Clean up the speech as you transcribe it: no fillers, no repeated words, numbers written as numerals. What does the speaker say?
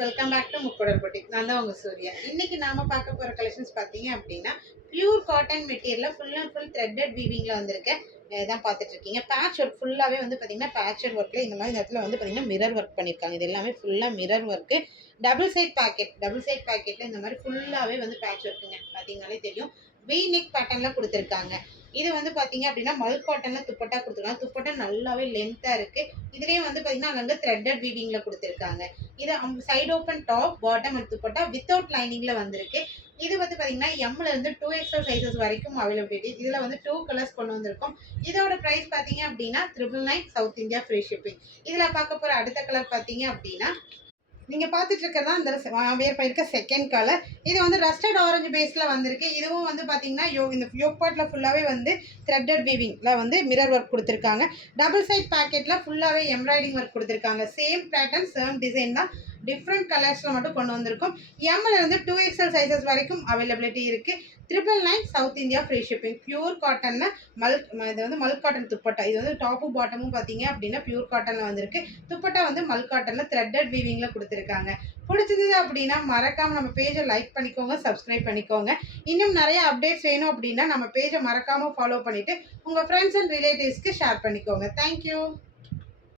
Welcome back to முக்கோடல் boutique. நான் தான் உங்க சூர்யா. இன்னைக்கு நாம பார்க்க போற கலெக்ஷன்ஸ் பாத்தீங்க அப்படின்னா பியூர் காட்டன் மெட்டீரியல்ல ஃபுல் அண்ட் ஃபுல் த்ரெட்டட் வீவிங்ல வந்திருக்கு. இதான் பார்த்துட்டு இருக்கீங்க. பேட்ச் ஒர்க் ஃபுல்லாவே வந்து பாத்தீங்கன்னா பேட்ச் ஒர்க்ல இந்த மாதிரி இடத்துல வந்து பாத்தீங்கன்னா மிரர் ஒர்க் பண்ணிருக்காங்க. இது எல்லாமே ஃபுல்லா மிரர் ஒர்க். டபுள் சைட் பாக்கெட்ல இந்த மாதிரி ஃபுல்லாவே வந்து பேட்ச் ஒர்க்குங்க. பாத்தீங்கன்னாலே தெரியும். வி நெக் பேட்டர்ன்ல கொடுத்துருக்காங்க. இது வந்து பாத்தீங்க அப்படின்னா மல் காட்டன்ல துப்பட்டா கொடுத்துருக்காங்க. துப்பட்டா நல்லாவே லென்த்தா இருக்கு. இதுலயே வந்து பாத்தீங்கன்னா அங்கங்க த்ரெட்டட் வீவிங்ல கொடுத்துருக்காங்க. இது side open top bottom and dupatta without லைனிங்ல வந்திருக்கு. இது வந்து பாத்தீங்கன்னா எம்ல இருந்து 2XL சைசஸ் வரைக்கும் அவைலபிலிட்டி. இதுல வந்து 2 கலர்ஸ் கொண்டு வந்திருக்கோம். இதோட பிரைஸ் பாத்தீங்க அப்படின்னா 999 சவுத் இந்தியா ஃப்ரீ ஷிப்பிங். இதுல பார்க்க போற அடுத்த கலர் பாத்தீங்க அப்படின்னா நீங்க பார்த்துட்டு இருக்கிறதா இந்த வேர் பண்ணிருக்க செகண்ட் கலர். இது வந்து ரஸ்டட் ஆரஞ்சு பேஸ்ல வந்திருக்கு. இதுவும் வந்து பாத்தீங்கன்னா இந்த யோக் பார்ட்ல ஃபுல்லாவே வந்து த்ரெட்டட் வீவிங்ல வந்து மிரர் ஒர்க் கொடுத்துருக்காங்க. டபுள் சைட் பாக்கெட்ல ஃபுல்லாவே எம்ப்ராய்டிங் ஒர்க் கொடுத்துருக்காங்க. சேம் பேட்டர்ன் சேம் டிசைன் தான், டிஃப்ரெண்ட் கலர்ஸ்ல மட்டும் கொண்டு வந்திருக்கும். எம்ல இருந்து 2XL சைசஸ் வரைக்கும் அவைலபிலிட்டி இருக்கு. 999 South India free shipping. Pure காட்டன்ல இது வந்து மல் காட்டன் துப்பட்டா. இது வந்து டாப்பும் பாட்டமும் பாத்தீங்க அப்படின்னா பியூர் காட்டன்ல வந்திருக்கு. துப்பட்டா வந்து மல் காட்டன்ல த்ரெட்டட் வீவிங்ல கொடுத்துருக்காங்க. பிடிச்சிருந்தது அப்படின்னா மறக்காம நம்ம பேஜை லைக் பண்ணிக்கோங்க, சப்ஸ்கிரைப் பண்ணிக்கோங்க. இன்னும் நிறைய அப்டேட்ஸ் வேணும் அப்படின்னா நம்ம பேஜை மறக்காம ஃபாலோ பண்ணிட்டு உங்க ஃப்ரெண்ட்ஸ் அண்ட் ரிலேட்டிவ்ஸ்க்கு ஷேர் பண்ணிக்கோங்க. தேங்க்யூ.